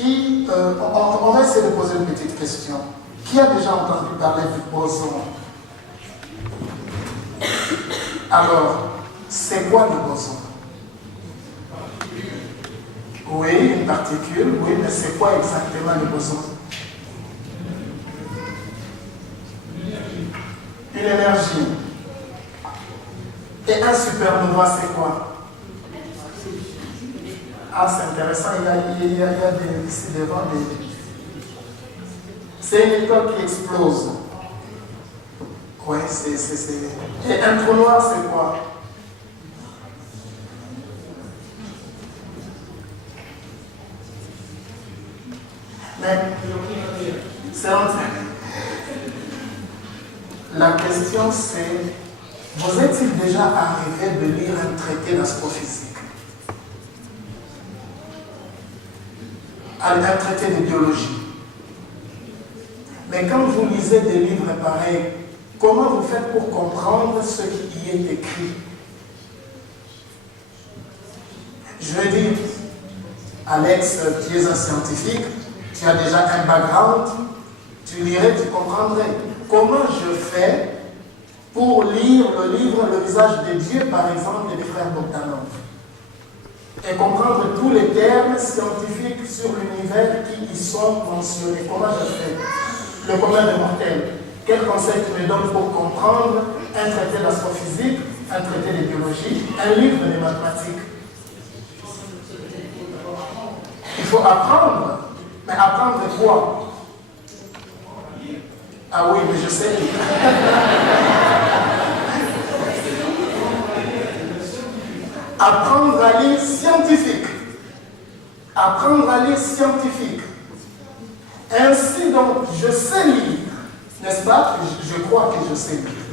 On va essayer de poser une petite question. Qui a déjà entendu parler du boson? Alors, c'est quoi le boson? Oui, une particule, oui, mais c'est quoi exactement le boson? Une énergie. Et un supernova, c'est quoi? Ah, c'est intéressant, il y a ici devant des... C'est une étoile qui explose. Oui, c'est... Et un trou noir, c'est quoi? Mais... c'est l'entrée. La question c'est, vous est-il déjà arrivé de lire un traité d'astrophysique? Un traité de biologie. Mais quand vous lisez des livres pareils, comment vous faites pour comprendre ce qui y est écrit? Je veux dire, Alex, tu es un scientifique, tu as déjà un background, tu lirais, tu comprendrais. Comment je fais pour lire le livre Le visage de Dieu, par exemple, des frères Bogdanov, et comprendre tous les termes scientifiques sur l'univers qui y sont mentionnés? Comment je fais? Le commun des mortels. Quel conseil tu me donnes pour comprendre un traité d'astrophysique, un traité de biologie, un livre de mathématiques? Il faut apprendre. Mais apprendre quoi? Ah oui, mais je sais. Apprendre à lire scientifique. Apprendre à lire scientifique. Ainsi donc, je sais lire. N'est-ce pas? Je crois que je sais lire.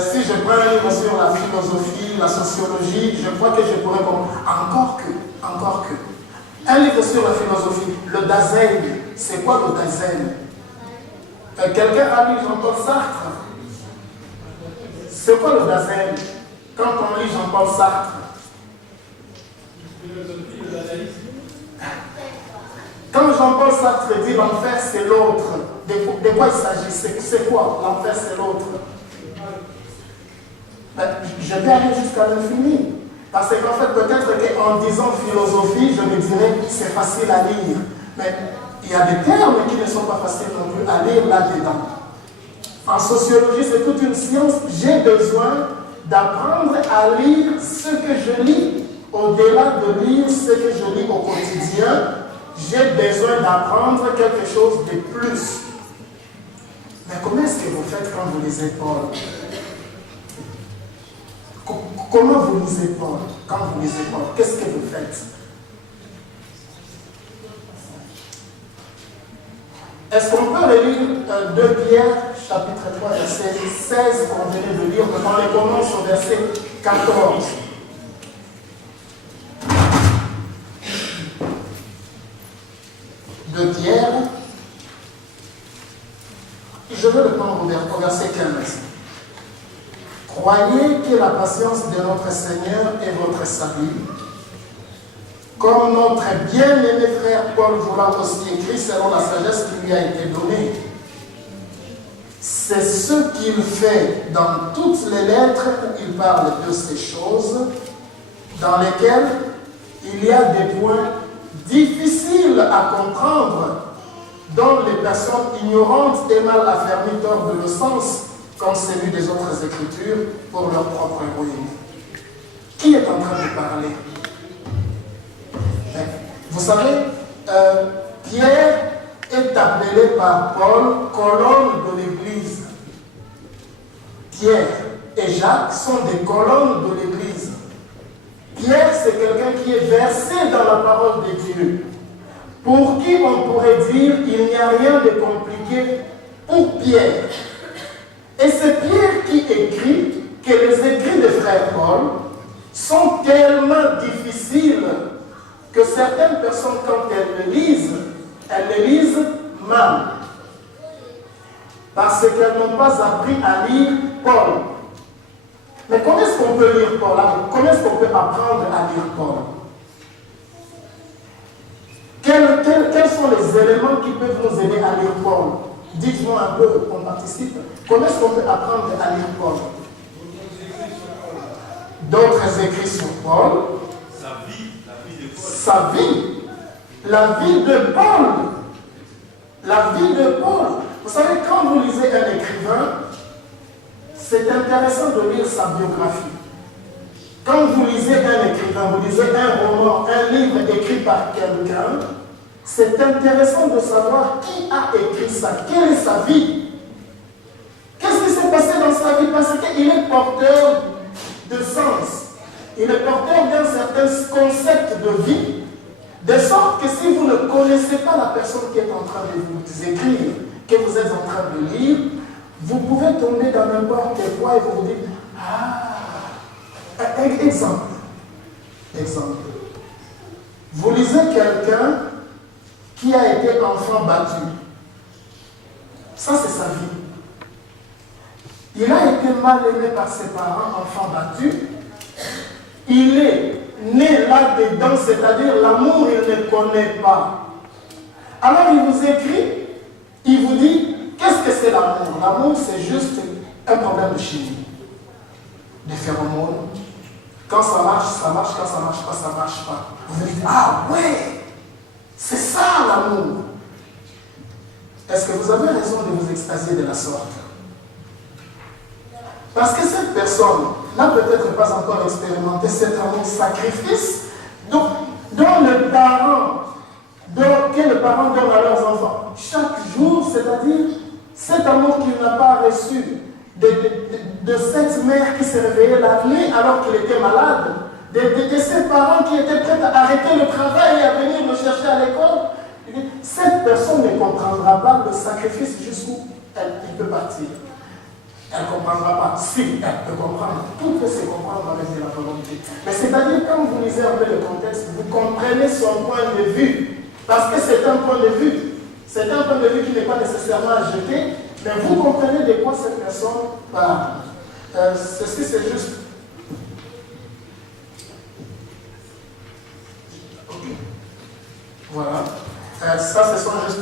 Si je prends un livre sur la philosophie, la sociologie, je crois que je pourrais comprendre. Encore que. Un livre sur la philosophie, le Dasein, c'est quoi le Dasein? Quelqu'un a lu Jean-Paul Sartre? C'est quoi le Dasein? Quand on lit Jean-Paul Sartre, quand Jean-Paul Sartre dit l'enfer c'est l'autre, de quoi il s'agit? C'est quoi? L'enfer c'est l'autre. Je vais aller jusqu'à l'infini. Parce qu'en fait, peut-être qu'en disant philosophie, je me dirais c'est facile à lire. Mais il y a des termes qui ne sont pas faciles non plus à lire là-dedans. En sociologie, c'est toute une science. J'ai besoin d'apprendre à lire ce que je lis. Au-delà de lire ce que je lis au quotidien, j'ai besoin d'apprendre quelque chose de plus. Mais comment est-ce que vous faites quand vous lisez Paul? Comment vous lisez Paul? Quand vous lisez Paul, qu'est-ce que vous faites? Est-ce qu'on peut relire 2 Pierre, chapitre 3, verset 16, qu'on venait de lire? On les commence au verset 14. De Pierre, je vais le prendre au verset 15. Croyez que la patience de notre Seigneur est votre salut. Comme notre bien-aimé frère Paul vous l'a aussi écrit selon la sagesse qui lui a été donnée. C'est ce qu'il fait dans toutes les lettres où il parle de ces choses, dans lesquelles il y a des points difficiles à comprendre, dont les personnes ignorantes et mal affermies tordent le sens, comme celui des autres Écritures, pour leur propre ruine. Qui est en train de parler? Vous savez, Pierre est appelé par Paul colonne de l'Église. Pierre et Jacques sont des colonnes de l'Église. Pierre, c'est quelqu'un qui est versé dans la parole de Dieu, pour qui on pourrait dire il n'y a rien de compliqué pour Pierre. Et c'est Pierre qui écrit que les écrits de frère Paul sont tellement difficiles que certaines personnes, quand elles le lisent mal. Parce qu'elles n'ont pas appris à lire Paul. Mais comment est-ce qu'on peut lire Paul? Comment est-ce qu'on peut apprendre à lire Paul? sont les éléments qui peuvent nous aider à lire Paul? Dites-moi un peu, on participe. Comment est-ce qu'on peut apprendre à lire Paul? D'autres écrits sur Paul. Sa vie, la vie de Paul. Sa vie. La vie de Paul. La vie de Paul. Vous savez, quand vous lisez un écrivain, c'est intéressant de lire sa biographie. Quand vous lisez un écrivain, vous lisez un roman, un livre écrit par quelqu'un, c'est intéressant de savoir qui a écrit ça, quelle est sa vie. Qu'est-ce qui s'est passé dans sa vie? Parce qu'il est porteur de sens. Il est porteur d'un certain concept de vie. De sorte que si vous ne connaissez pas la personne qui est en train de vous écrire, que vous êtes en train de lire, vous pouvez tomber dans n'importe quoi et vous vous dites, exemple. Vous lisez quelqu'un qui a été enfant battu. Ça, c'est sa vie. Il a été mal aimé par ses parents, enfant battu. Il est né là-dedans, c'est-à-dire l'amour, il ne connaît pas. Alors, il vous écrit, il vous dit, qu'est-ce que c'est l'amour? L'amour, c'est juste un problème de chimie, de phéromones. Quand ça marche, ça marche. Quand ça marche pas, ça marche pas. Vous vous dites, ah ouais, c'est ça l'amour. Est-ce que vous avez raison de vous extasier de la sorte? Parce que cette personne n'a peut-être pas encore expérimenté cet amour sacrifice dont les parents donnent à leurs enfants chaque jour, c'est-à-dire cet amour qu'il n'a pas reçu de cette mère qui s'est réveillée la nuit alors qu'il était malade, de ses parents qui étaient prêts à arrêter le travail et à venir le chercher à l'école. Cette personne ne comprendra pas le sacrifice jusqu'où il peut partir. Elle ne comprendra pas. Si, elle peut comprendre. Tout peut se comprendre avec de la volonté. Mais c'est-à-dire, quand vous lisez un peu le contexte, vous comprenez son point de vue. Parce que c'est un point de vue. C'est un point de vue qui n'est pas nécessairement à jeter, mais vous comprenez de quoi cette personne parle. Ceci, c'est juste. Ok. Voilà. Ça, ce sont juste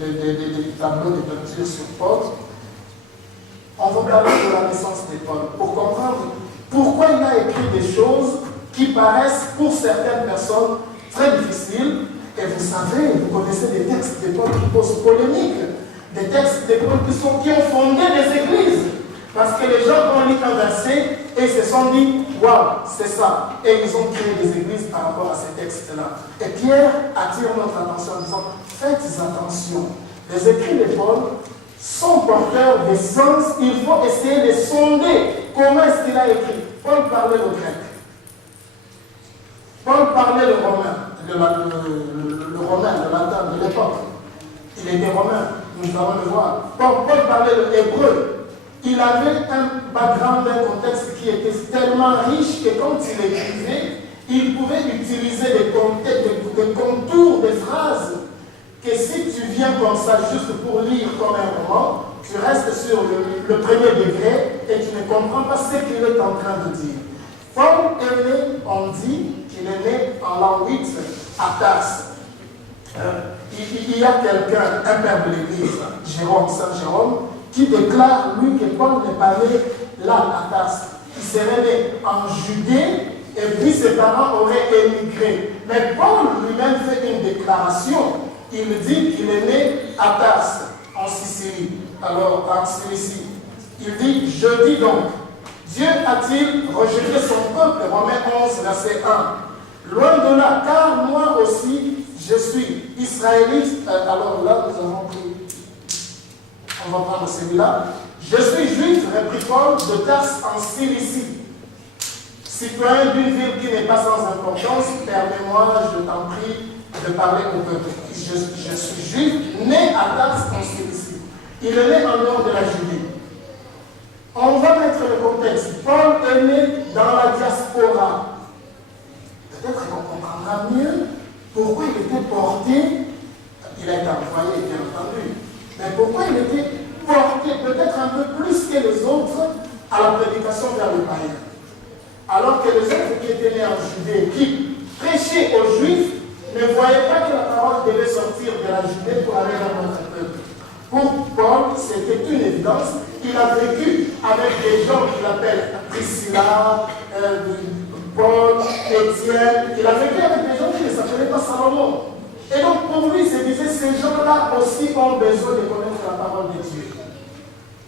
des tableaux de peinture sur Paul. On va parler de la naissance de Paul pour comprendre pourquoi il a écrit des choses qui paraissent pour certaines personnes très difficiles. Et vous savez, vous connaissez des textes de Paul qui posent polémique, des textes de Paul qui ont fondé des églises. Parce que les gens ont lu un verset et se sont dit, waouh, c'est ça. Et ils ont créé des églises par rapport à ces textes-là. Et Pierre attire notre attention en disant, faites attention. Les écrits de Paul sont porteurs de sens, il faut essayer de sonder comment est-ce qu'il a écrit. Paul parlait le grec. Paul parlait le romain, le romain, le latin de l'époque. Il était romain, nous allons le voir. Paul parlait le hébreu. Il avait un background, un contexte qui était tellement riche que quand il écrivait, il pouvait utiliser des contours, des phrases que si tu viens comme ça juste pour lire comme un roman, tu restes sur le premier degré et tu ne comprends pas ce qu'il est en train de dire. Paul est né, on dit qu'il est né en l'an 8 à Tarse. Il y a quelqu'un, un père de l'église, Saint Jérôme, qui déclare, lui, que Paul n'est pas né là à Tarse. Il serait né en Judée et puis ses parents auraient émigré. Mais Paul lui-même fait une déclaration. Il dit qu'il est né à Tarse, en Sicile. Alors, en Cilicie. Il dit, je dis donc, Dieu a-t-il rejeté son peuple? Romains 11, verset 1. Loin de là, car moi aussi, je suis israélite. Alors là, nous avons pris. On va prendre celui-là. Je suis juif, reprit Paul, de Tarse en Cilicie. Citoyen d'une ville qui n'est pas sans importance, permets-moi, je t'en prie, de parler au peuple. Je suis juif, né à Tarse en Cilicie. Il est né en dehors de la Judée. On va mettre le contexte. Paul est né dans la diaspora. Peut-être qu'on comprendra mieux pourquoi il était porté. Il a été envoyé, bien entendu. Mais pourquoi il était porté peut-être un peu plus que les autres à la prédication vers le païen. Alors que les autres qui étaient nés en Judée, qui prêchaient aux Juifs, ne voyaient pas que la parole devait sortir de résidence. Il a vécu avec des gens qu'il appelle Priscilla, Paul, Étienne. Il a vécu avec des gens qui ne s'appelaient pas Salomon. Et donc pour lui, il se disait, ces gens-là aussi ont besoin de connaître la parole de Dieu.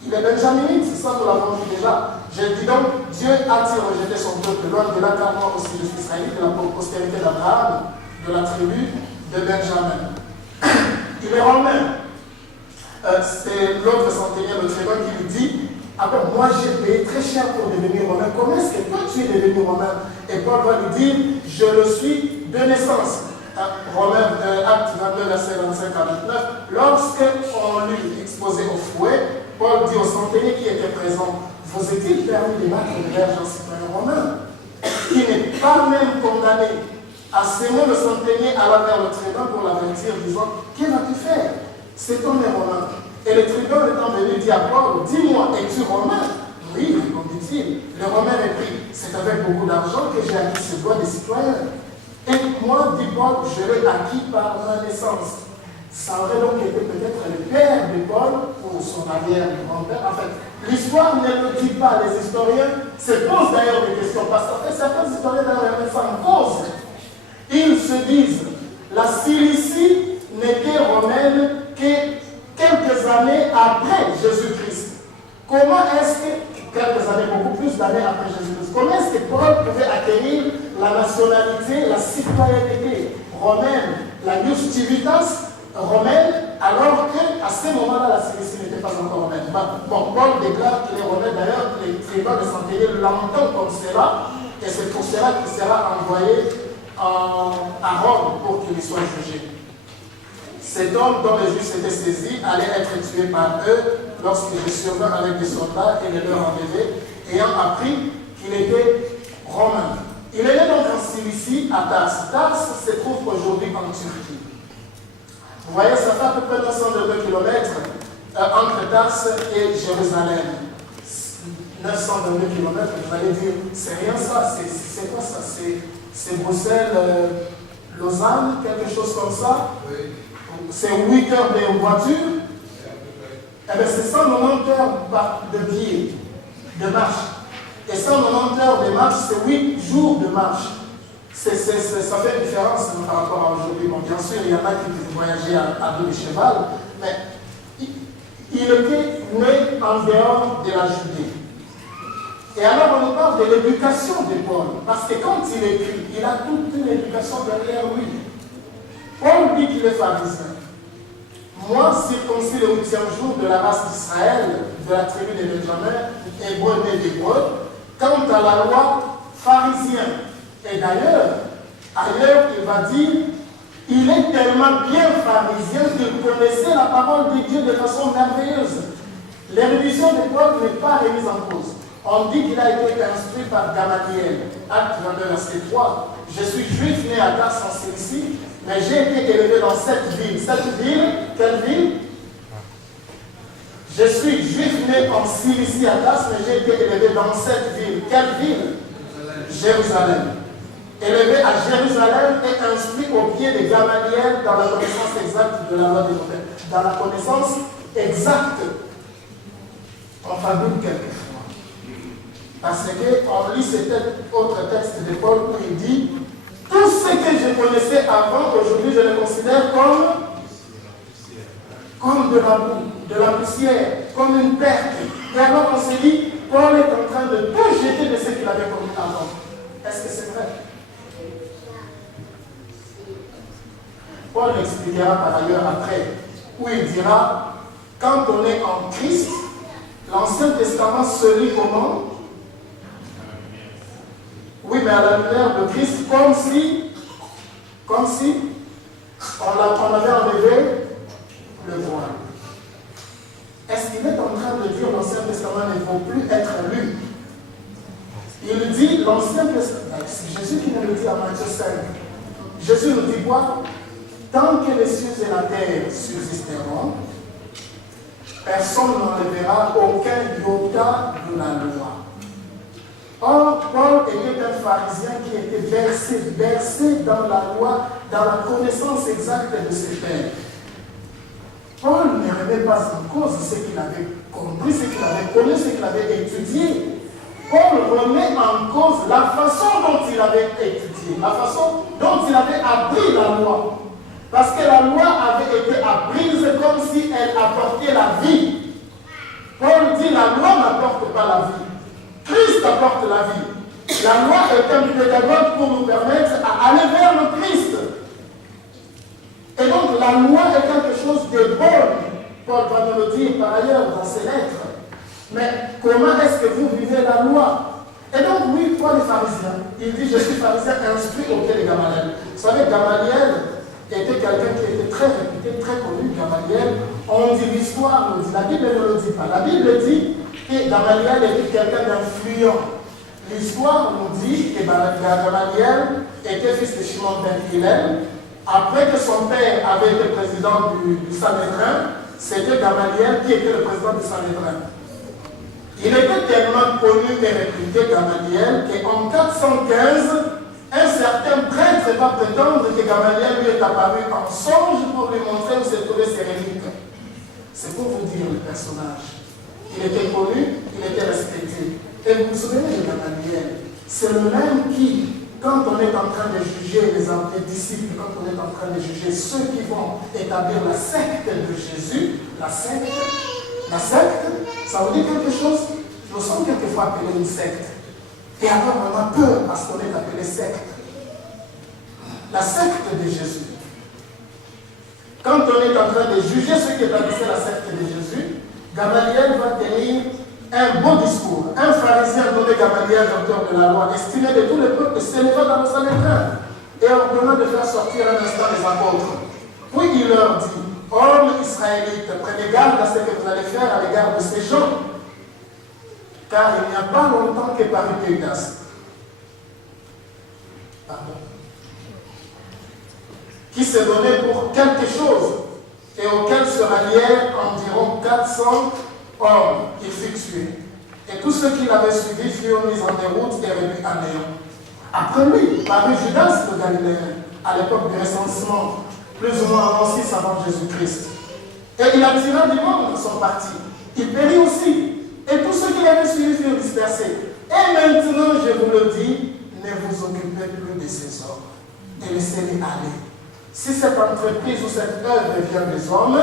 Il est benjaminite, c'est ça, nous l'avons dit déjà. Je dis donc, Dieu a-t-il rejeté son peuple loin de là, car moi aussi je suis israélite, de la postérité d'Abraham, de la tribu de Benjamin. Il est romain. C'est l'autre centenier, le tribun, qui lui dit, ah ben, moi j'ai payé très cher pour devenir romain. Comment est-ce que toi tu es devenu romain? Et Paul va lui dire, je le suis de naissance. Romains, acte 22, verset 25 à 29. Lorsqu'on lui exposait au fouet, Paul dit au centenier qui était présent, vous est-il permis de battre le berge en citoyen romain qui n'est pas même condamné? À ce moment, le centenier alla vers le tribun pour l'avertir, disant, que vas-tu faire? Cet homme est romain. Et le tribun étant venu dit à Paul, dis-moi, es-tu romain? Oui, répondit-il. Le romain réprit, c'est avec beaucoup d'argent que j'ai acquis ce droit de citoyen. Et moi, dit Paul, je l'ai acquis par ma naissance. Ça aurait donc été peut-être le père de Paul ou son arrière-grand-père. En fait, l'histoire ne le dit pas. Les historiens se posent d'ailleurs des questions. Parce qu'en fait, certains historiens d'ailleurs mettent ça en cause. Ils se disent, la Cilicie n'était romaine que quelques années après Jésus-Christ. Comment est-ce que, quelques années, beaucoup plus d'années après Jésus-Christ, comment est-ce que Paul pouvait acquérir la nationalité, la citoyenneté romaine, la ius civitas romaine, alors qu'à ce moment-là, la Cilicie n'était pas encore romaine? Bon, Paul déclare qu'il est romain, d'ailleurs, les tribuns de Centenier l'entendent comme cela, et c'est pour cela qu'il sera envoyé à Rome pour qu'il soit jugé. Cet homme dont les Juifs s'étaient saisis allait être tué par eux lorsqu'ils survinrent avec des soldats et les leur enlevés, ayant appris qu'il était romain. Il est né donc en Cilicie, à Tarse. Tarse se trouve aujourd'hui en Turquie. Vous voyez, ça fait à peu près 902 km entre Tarse et Jérusalem. 922 km, vous allez dire, c'est rien ça, c'est quoi ça? C'est Bruxelles, Lausanne, quelque chose comme ça? Oui. C'est 8 heures de voiture? Eh bien, c'est 190 heures de pied, de marche. Et 190 heures de marche, c'est 8 jours de marche. Ça fait une différence par rapport à aujourd'hui. Bon, bien sûr, il y en a qui voyageaient à dos de cheval, mais il était né en dehors de la Judée. Et alors, on nous parle de l'éducation de Paul, parce que quand il écrit, il a toute une éducation derrière lui. Paul dit qu'il est pharisien. Moi, circoncis le 8e jour de la race d'Israël, de la tribu de Benjamin, hébreu né d'hébreu, quant à la loi, pharisien. Et d'ailleurs, ailleurs, il va dire, il est tellement bien pharisien qu'il connaissait la parole de Dieu de façon merveilleuse. L'érudition de Paul n'est pas remise en cause. On dit qu'il a été instruit par Gamaliel, acte 22, verset 3. Je suis juif né à Tarse en Cilicie, mais j'ai été élevé dans cette ville. Cette ville, quelle ville? Je suis juif né en Cilicie à Tarse, mais j'ai été élevé dans cette ville. Quelle ville? Jérusalem. Élevé à Jérusalem et instruit au pied de Gamaliel dans la connaissance exacte de la loi des prophètes. Dans la connaissance exacte, on fabule quelquefois. Parce qu'on lit cet autre texte de Paul où il dit, tout ce que je connaissais avant, aujourd'hui je le considère comme de la boue, de la poussière, comme une perte. Et alors on se dit, Paul est en train de tout jeter de ce qu'il avait commis avant. Est-ce que c'est vrai? Paul l'expliquera par ailleurs après, où il dira, quand on est en Christ, l'Ancien Testament se lit comment? Oui, mais à la lumière de Christ, comme si on avait enlevé le voile. Est-ce qu'il est en train de dire que l'Ancien Testament ne faut plus être lu? Il dit l'Ancien Testament, c'est Jésus qui nous le dit à Matthieu 5. Jésus nous dit quoi? Tant que les cieux et la terre subsisteront, personne n'enlèvera aucun iota de la loi. Or, Paul était un pharisien qui était versé dans la loi, dans la connaissance exacte de ses pères. Paul ne remet pas en cause ce qu'il avait compris, ce qu'il avait connu, ce qu'il avait étudié. Paul remet en cause la façon dont il avait étudié, la façon dont il avait appris la loi. Parce que la loi avait été apprise comme si elle apportait la vie. Paul dit la loi n'apporte pas la vie. Christ apporte la vie. La loi est un pédagogue pour nous permettre à aller vers le Christ. Et donc la loi est quelque chose de bon. Paul va nous le dire par ailleurs dans ses lettres. Mais comment est-ce que vous vivez la loi? Et donc oui, Paul est pharisien. Il dit je suis pharisien instruit auprès de Gamaliel. Vous savez, Gamaliel était quelqu'un qui était très réputé, très connu. Gamaliel, on dit l'histoire, la Bible ne le dit pas. La Bible dit que Gamaliel était quelqu'un d'influent. L'histoire nous dit que Gamaliel était fils de Shimon ben Hillel. Après que son père avait été président du Sanhédrin, c'était Gamaliel qui était le président du Sanhédrin. Il était tellement connu et réputé, Gamaliel, qu'en 415, un certain prêtre va prétendre que Gamaliel lui est apparu en songe pour lui montrer où se trouvaient ses reliques. C'est pour vous dire le personnage. Il était connu, il était respecté. Et vous vous souvenez de Gamaliel? C'est le même qui, quand on est en train de juger les disciples, quand on est en train de juger ceux qui vont établir la secte de Jésus, la secte, ça vous dit quelque chose? Nous sommes quelquefois appelés une secte. Et alors on a peur parce qu'on est appelé secte. La secte de Jésus. Quand on est en train de juger ceux qui établissaient la secte de Jésus, Gamaliel va tenir un beau discours. Un pharisien nommé Gamaliel, docteur de la loi, estimé de tout le peuple, s'éleva dans le Sanhédrin et ordonna de faire sortir un instant les apôtres. Puis il leur dit, hommes israélites, prenez garde à ce que vous allez faire à l'égard de ces gens. Car il n'y a pas longtemps que parut Judas. Pardon. Qui s'est donné pour quelque chose et auquel se rallièrent environ 400 hommes. Il fut tué. Et tous ceux qui l'avaient suivi furent mis en déroute et réduits à néant. Après lui, parut Judas le Galiléen, à l'époque du recensement, plus ou moins avant 6 avant Jésus-Christ. Et il attira du monde à son parti. Il périt aussi. Et tous ceux qui l'avaient suivi furent dispersés. Et maintenant, je vous le dis, ne vous occupez plus de ces hommes. Et laissez-les aller. Si cette entreprise ou cette œuvre vient des hommes,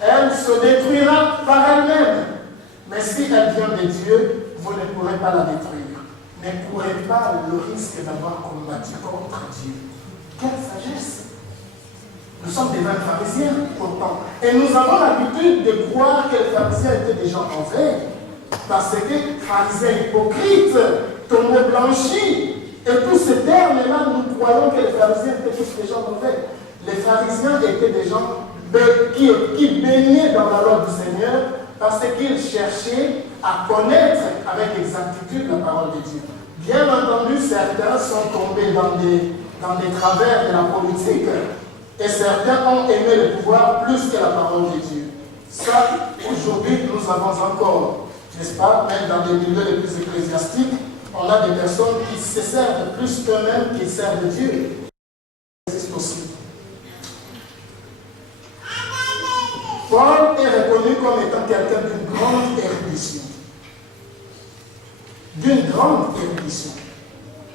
elle se détruira par elle-même. Mais si elle vient de Dieu, vous ne pourrez pas la détruire. Ne courez pas le risque d'avoir combattu contre Dieu. Quelle sagesse! Nous sommes des vrais pharisiens, pourtant. Et nous avons l'habitude de croire que les pharisiens étaient des gens mauvais. Parce que pharisiens hypocrites, tombeaux blanchis, et tous ces termes-là, nous croyons que les pharisiens étaient tous des gens mauvais. Les pharisiens étaient des gens qui baignaient dans la loi du Seigneur parce qu'ils cherchaient à connaître avec exactitude la parole de Dieu. Bien entendu, certains sont tombés dans des travers de la politique et certains ont aimé le pouvoir plus que la parole de Dieu. Ça, aujourd'hui, nous avons encore, n'est-ce pas, même dans les milieux les plus ecclésiastiques, on a des personnes qui se servent plus qu'eux-mêmes qu'ils servent Dieu. C'est possible. Paul est reconnu comme étant quelqu'un d'une grande érudition. D'une grande érudition.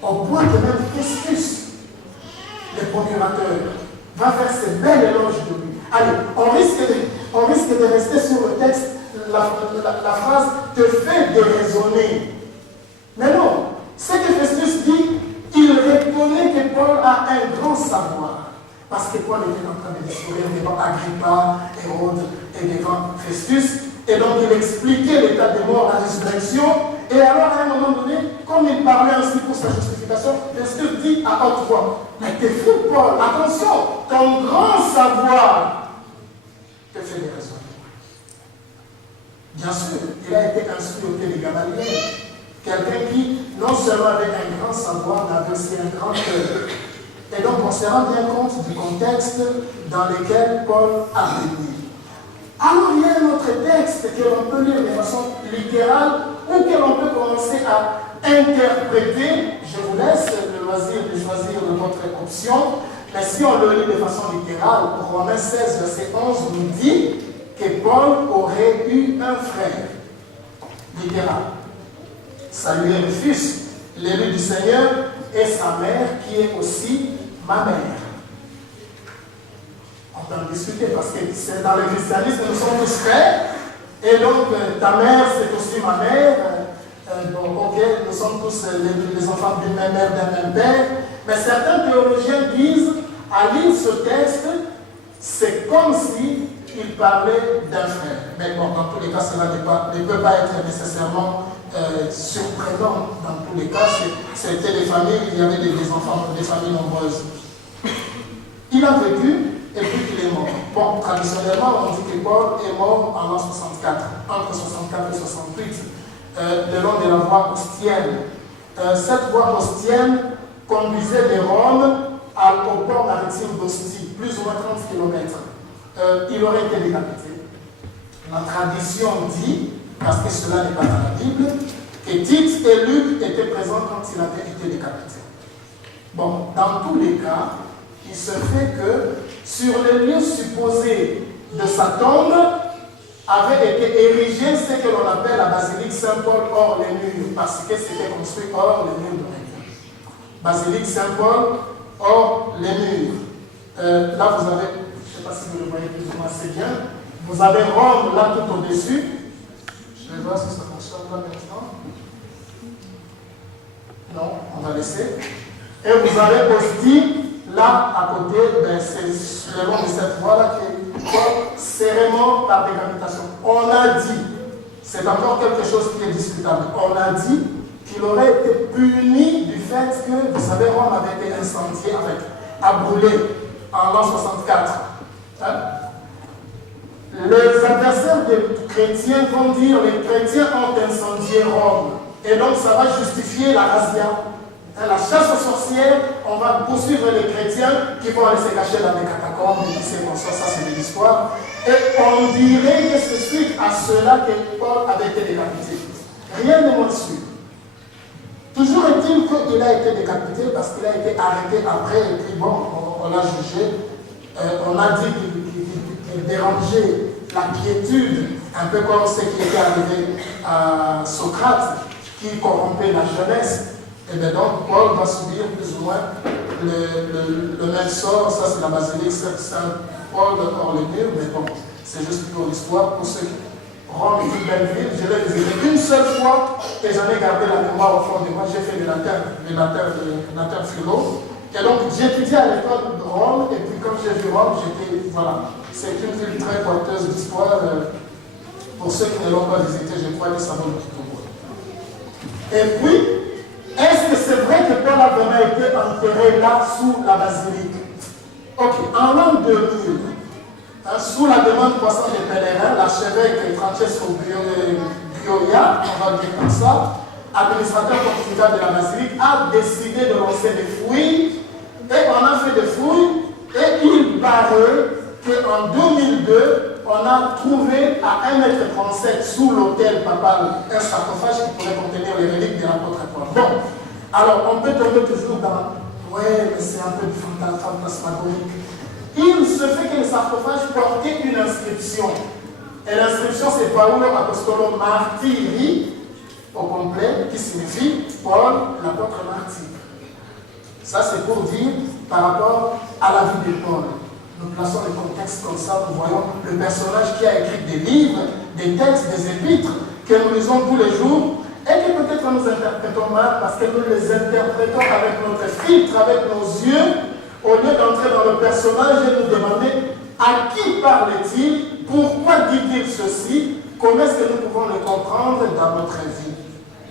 Au point que même Festus, le procurateur, va faire ses belles éloges de lui. Allez, on risque de rester sur le texte, la phrase te fait déraisonner. Mais non, ce que Festus dit, il reconnaît que Paul a un grand savoir. Parce que Paul était en train de discourir devant Agrippa, Hérode et devant Festus. Et donc il expliquait l'état de mort, la résurrection. Et alors à un moment donné, comme il parlait ainsi pour sa justification, Festus dit à haute voix, mais t'es fou Paul, attention, ton grand savoir te fait des raisons. Bien sûr, il a été instruit au pied de Gamaliel. Quelqu'un qui, non seulement avait un grand savoir, mais avait aussi un grand cœur. Et donc, on se rend bien compte du contexte dans lequel Paul a baigné. Alors, il y a un autre texte que l'on peut lire de façon littérale ou que l'on peut commencer à interpréter. Je vous laisse le loisir de choisir de votre option. Mais si on le lit de façon littérale, Romains 16, verset 11 nous dit que Paul aurait eu un frère, littéral. Saluez le Fils, l'élu du Seigneur, et sa mère qui est aussi ma mère. On peut en discuter parce que c'est dans le christianisme, nous sommes tous frères, et donc ta mère c'est aussi ma mère. Donc, ok, nous sommes tous les enfants d'une même mère, d'un même père, mais certains théologiens disent, à lire ce texte, c'est comme si il parlait d'un frère. Mais bon, dans tous les cas, cela ne peut pas être nécessairement surprenant. Dans tous les cas, c'était des familles, il y avait des enfants, des familles nombreuses. Il a vécu et puis il est mort. Bon, traditionnellement, on dit que Paul est mort en l'an 64, entre 64 et 68, le long de la voie ostienne. Cette voie ostienne conduisait de Rome au port maritime d'Ostie, plus ou moins 30 km. Il aurait été décapité. La tradition dit, parce que cela n'est pas dans la Bible, que Tite et Luc étaient présents quand il avait été décapité. Bon, dans tous les cas, il se fait que sur le lieu supposé de sa tombe avait été érigé ce que l'on appelle la basilique Saint-Paul hors les murs, parce que c'était construit hors les murs de l'église. Basilique Saint-Paul hors les murs. Là, vous avez, je ne sais pas si vous le voyez plus ou moins assez bien, vous avez Rome là tout au-dessus. Je vais voir si ça fonctionne là maintenant. Non, on va laisser. Et vous avez Ostie là à côté, ben, c'est le long de cette voie-là qui est serment par décapitation. On a dit, c'est encore quelque chose qui est discutable, on a dit qu'il aurait été puni du fait que, vous savez, Rome avait été incendié à brûler en l'an 64. Hein? Les adversaires des chrétiens vont dire les chrétiens ont incendié Rome. Et donc ça va justifier la razzia. La chasse aux sorcières, on va poursuivre les chrétiens qui vont aller se cacher dans les catacombes, et qui sait qu'on sort, ça c'est de l'histoire. Et on dirait que c'est suite à cela que Paul avait été décapité. Rien n'est moins sûr. Toujours est-il qu'il a été décapité parce qu'il a été arrêté après, et puis bon, on l'a jugé. On a dit qu'il dérangeait la quiétude, un peu comme ce qui était arrivé à Socrate, qui corrompait la jeunesse. Et bien donc, Paul va subir plus ou moins le même sort. Ça, c'est la basilique Saint-Paul hors les murs, mais bon, c'est juste pour l'histoire. Pour ceux qui Rome est une belle ville, je l'ai visité une seule fois et j'en ai gardé la mémoire au fond de moi. J'ai fait de latin philo. Et donc, j'étudiais à l'école de Rome, et puis quand j'ai vu Rome, voilà. C'est une ville très porteuse d'histoire. Pour ceux qui ne l'ont pas visité, je crois que ça vaut le coup. Et puis, est-ce que c'est vrai que Paul a vraiment été enterré là sous la basilique? Ok, en l'an 2000, sous la demande croissante des pèlerins, l'archevêque Francesco Gioia, on va le dire comme ça, administrateur pontifical de la basilique, a décidé de lancer des fouilles, et on a fait des fouilles, et il paraît qu'en 2002, on a trouvé à 1,37 m sous l'autel papal un sarcophage qui pourrait contenir les reliques de l'apôtre Paul. Bon, alors on peut tomber toujours dans ouais, mais c'est un peu du fantasmagorique. Il se fait que le sarcophage portait une inscription. Et l'inscription c'est Paulo Apostolo Martiri au complet, qui signifie Paul l'apôtre martyr. Ça c'est pour dire par rapport à la vie de Paul. Nous plaçons le contexte comme ça, nous voyons le personnage qui a écrit des livres, des textes, des épîtres que nous lisons tous les jours et que peut-être nous interprétons mal parce que nous les interprétons avec notre filtre, avec nos yeux, au lieu d'entrer dans le personnage et nous demander à qui parle-t-il, pourquoi dit-il ceci, comment est-ce que nous pouvons le comprendre dans notre vie.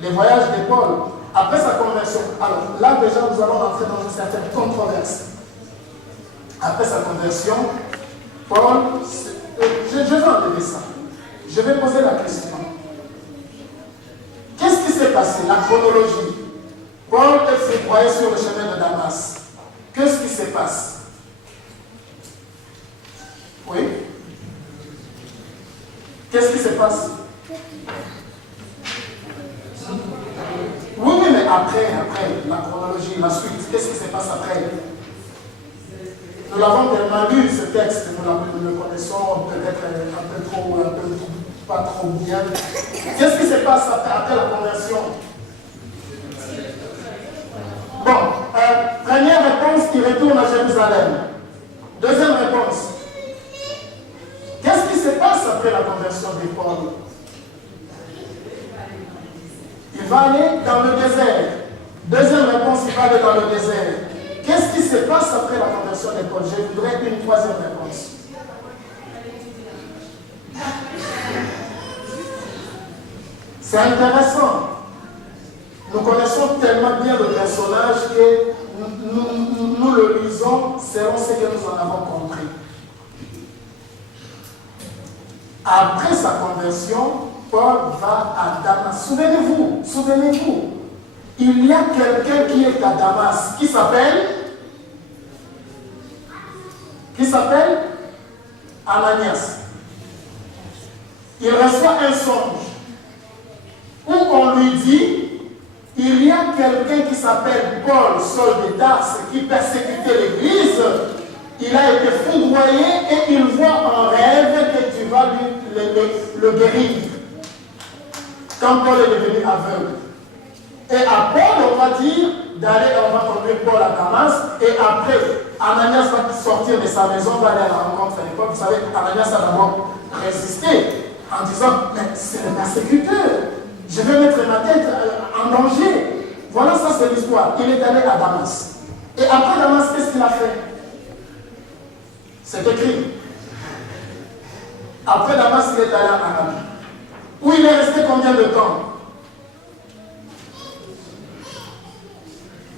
Les voyages de Paul, après sa conversion, alors là déjà nous allons entrer dans une certaine controverse. Après sa conversion, Paul, je vais enlever ça. Je vais poser la question. Qu'est-ce qui s'est passé? La chronologie. Paul s'est croyé sur le chemin de Damas. Qu'est-ce qui se passe? Oui? Qu'est-ce qui se passe? Oui, mais après, la chronologie, la suite, qu'est-ce qui se passe après? Nous l'avons tellement lu, ce texte, nous le connaissons peut-être un peu trop, pas trop bien. Qu'est-ce qui se passe après la conversion? Bon, première réponse, il retourne à Jérusalem. Deuxième réponse. Qu'est-ce qui se passe après la conversion de Paul? Il va aller dans le désert. Deuxième réponse, il va aller dans le désert. Qu'est-ce qui se passe après la conversion de Paul? Je voudrais une troisième réponse. C'est intéressant. Nous connaissons tellement bien le personnage que nous le lisons selon ce que nous en avons compris. Après sa conversion, Paul va à Damas. Souvenez-vous, il y a quelqu'un qui est à Damas, qui s'appelle Ananias. Il reçoit un songe où on lui dit, il y a quelqu'un qui s'appelle Paul, Saul de Tarse, qui persécutait l'Église. Il a été foudroyé et il voit en rêve que tu vas le guérir. Quand Paul est devenu aveugle. Et à Paul, on va dire, on va conduire Paul à Damas, et après, Ananias va sortir de sa maison, va aller à la rencontre de Paul. Vous savez, Ananias a d'abord résisté en disant, mais c'est le persécuteur. Je vais mettre ma tête en danger. Voilà, ça c'est l'histoire. Il est allé à Damas. Et après Damas, qu'est-ce qu'il a fait? C'est écrit. Après Damas, il est allé en Arabie. Où il est resté combien de temps?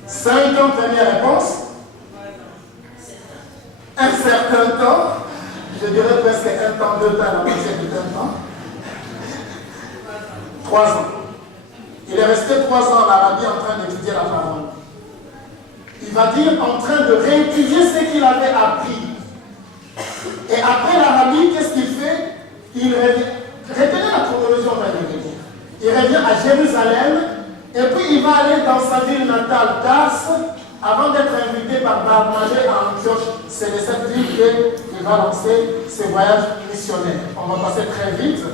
5 ans, première réponse. Un certain temps. Je dirais presque un temps, 2 temps, la moitié d'un temps. 3 ans. Il est resté 3 ans en Arabie en train d'étudier la parole. Il va dire en train de réétudier ce qu'il avait appris. Et après l'Arabie, qu'est-ce qu'il fait? Il revient. Retenez la chronologie, on va y revenir. Il revient à Jérusalem et puis il va aller dans sa ville natale, Tarse, avant d'être invité par Barnabé à Antioche. C'est de cette ville qu'il va lancer ses voyages missionnaires. On va passer très vite.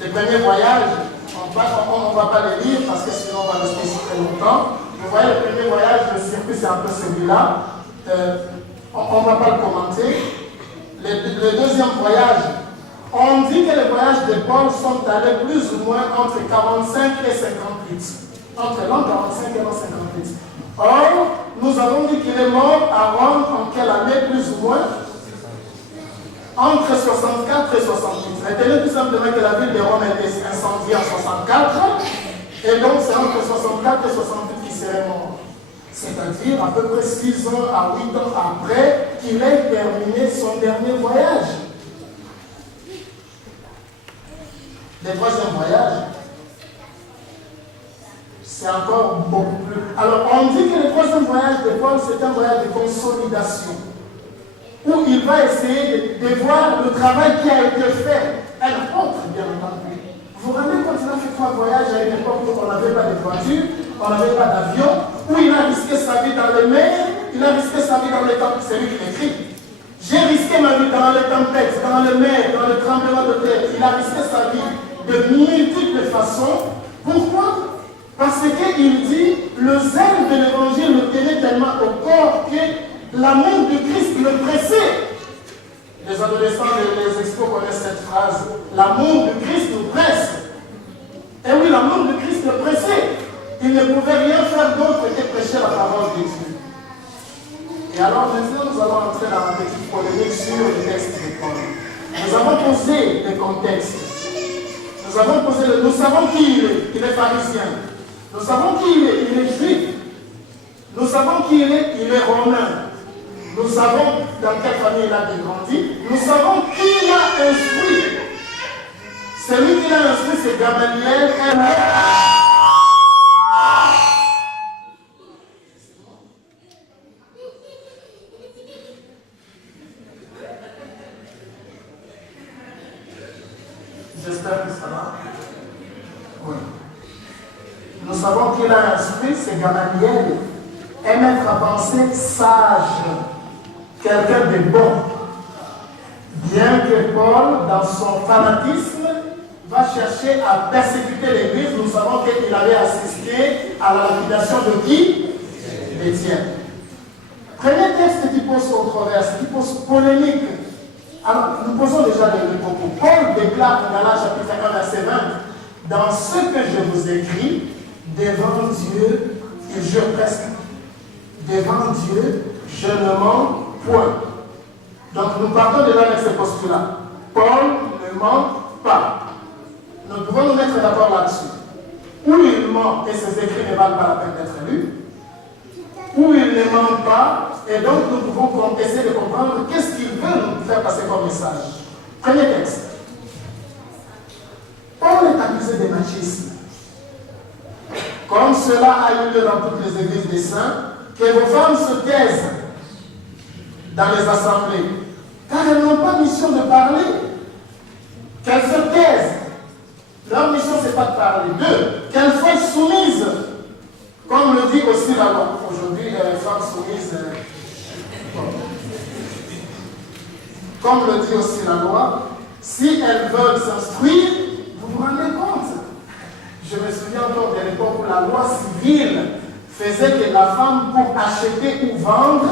Les premiers voyages, on ne va pas les lire parce que sinon on va rester ici très longtemps. Vous voyez, le premier voyage, le circuit, c'est un peu celui-là. On ne va pas le commenter. Le deuxième voyage, on dit que les voyages de Paul sont allés plus ou moins entre 45 et 58. Entre l'an 45 et l'an 58. Or, nous avons dit qu'il est mort à Rome en quelle année plus ou moins? Entre 64 et 68. Retenez tout simplement que la ville de Rome a été incendiée en 64, et donc c'est entre 64 et 68 qui serait mort. C'est-à-dire à peu près 6 ans à 8 ans après qu'il ait terminé son dernier voyage. Le troisième voyage, c'est encore beaucoup plus. Alors on dit que le troisième voyage de Paul, c'est un voyage de consolidation, où il va essayer de voir le travail qui a été fait. Un apôtre, bien entendu. Vous vous rappelez quand il a fait 3 voyages à une époque où on n'avait pas de voiture, on n'avait pas d'avion, où il a risqué sa vie dans les mers, il a risqué sa vie dans les tempêtes. C'est lui qui l'écrit. J'ai risqué ma vie dans les tempêtes, dans les mers, dans le tremblement de terre. Il a risqué sa vie de multiples façons. Pourquoi? Parce qu'il dit, le zèle de l'évangile le tenait tellement au corps que l'amour de Christ le pressait. Les adolescents les expos connaissent cette phrase. L'amour de Christ nous presse. Et oui, l'amour de Christ le pressait. Il ne pouvait rien faire d'autre que prêcher la parole de Dieu. Et alors maintenant, nous allons entrer dans la petite polémique sur le texte de Paul. Nous avons posé le contexte. Nous savons qui il est. Il est pharisien. Nous savons qui il est juif. Nous savons qui il est romain. Nous savons dans quelle famille il a grandi. Nous savons qui l'a instruit. Celui qui l'a instruit, c'est Gamaliel. J'espère que ça va. Oui. Nous savons qu'il a instruit, c'est Gamaliel, un maître à penser sage. quelqu'un de bon. Bien que Paul, dans son fanatisme, va chercher à persécuter l'Église, nous savons qu'il avait assisté à la lapidation de qui? D'Étienne. Premier texte qui pose controverse, qui pose polémique. Alors, nous posons déjà le propos. Paul déclare dans Galates chapitre 1, verset 20, dans ce que je vous écris, devant Dieu, il jure presque, devant Dieu, je ne mens point. Donc nous partons déjà avec ce postulat. Paul ne ment pas. Nous pouvons nous mettre d'accord là-dessus. Ou il ment et ses écrits ne valent pas la peine d'être lus, ou il ne ment pas, et donc nous pouvons essayer de comprendre qu'est-ce qu'il veut nous faire passer comme message. Premier texte. Paul est accusé de machisme. Comme cela a eu lieu dans toutes les églises des saints, que vos femmes se taisent dans les assemblées, car elles n'ont pas mission de parler, qu'elles se taisent. Leur mission, ce n'est pas de parler. Deux, qu'elles soient soumises, comme le dit aussi la loi. Aujourd'hui, les femmes soumises, comme le dit aussi la loi, si elles veulent s'instruire, vous vous rendez compte. Je me souviens encore de l'époque où la loi civile faisait que la femme, pour acheter ou vendre,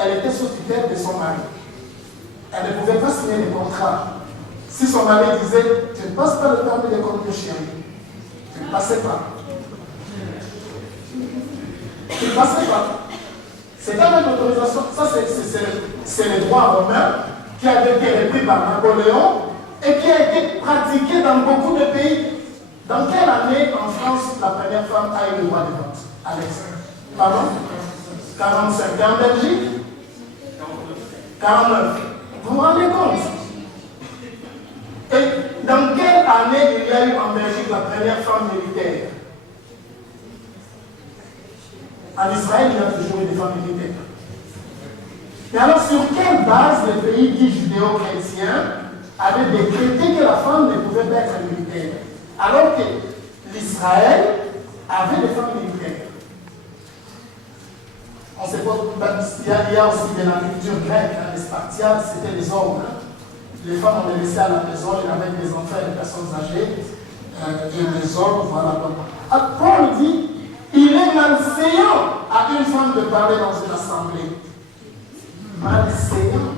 elle était sous tutelle de son mari. Elle ne pouvait pas signer des contrats. Si son mari disait, tu ne passes pas le permis de conduire chérie, tu ne passais pas. Tu ne passais pas. C'est avec l'autorisation. Ça, c'est le droit romain qui avait été repris par Napoléon et qui a été pratiqué dans beaucoup de pays. Dans quelle année en France la première femme a eu le droit de vote? Alex. Pardon? 45. Et en Belgique? 49. Vous vous rendez compte? Et dans quelle année il y a eu en Belgique la première femme militaire? En Israël, il y a toujours eu des femmes militaires. Et alors, sur quelle base les pays dits judéo-chrétiens avaient décrété que la femme ne pouvait pas être militaire, alors que l'Israël avait des femmes militaires? On sait pas, il y a aussi de la culture grecque, hein, les Spartiates, c'était des hommes. Hein. Les femmes, on les laissait à la maison, et avec des enfants et des personnes âgées, et les hommes, voilà. Alors, Paul dit, il est malséant à une femme de parler dans une assemblée. Malséant.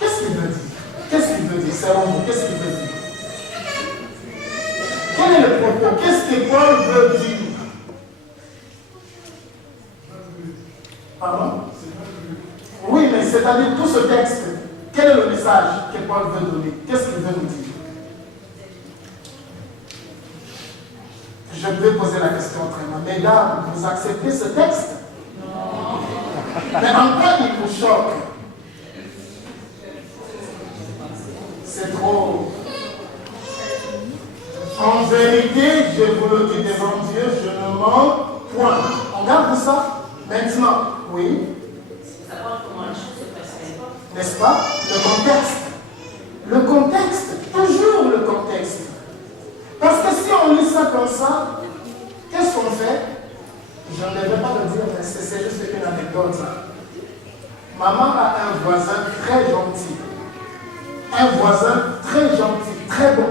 Qu'est-ce qu'il veut dire? Qu'est-ce qu'il veut dire? C'est un mot. Qu'est-ce qu'il veut dire? Quel est le propos? Qu'est-ce que Paul veut dire? Pardon? Oui, mais c'est-à-dire tout ce texte, quel est le message que Paul veut donner? Qu'est-ce qu'il veut nous dire? Je vais poser la question autrement. Mesdames, vous acceptez ce texte? Non. Mais en quoi il vous choque? C'est trop. En vérité, je vous le dis devant Dieu, je ne mens point. On garde ça? Maintenant, oui. N'est-ce pas? Le contexte. Le contexte, toujours le contexte. Parce que si on lit ça comme ça, qu'est-ce qu'on fait? Je ne devrais pas le dire, mais c'est juste une anecdote. Maman a un voisin très gentil. Un voisin très gentil, très bon.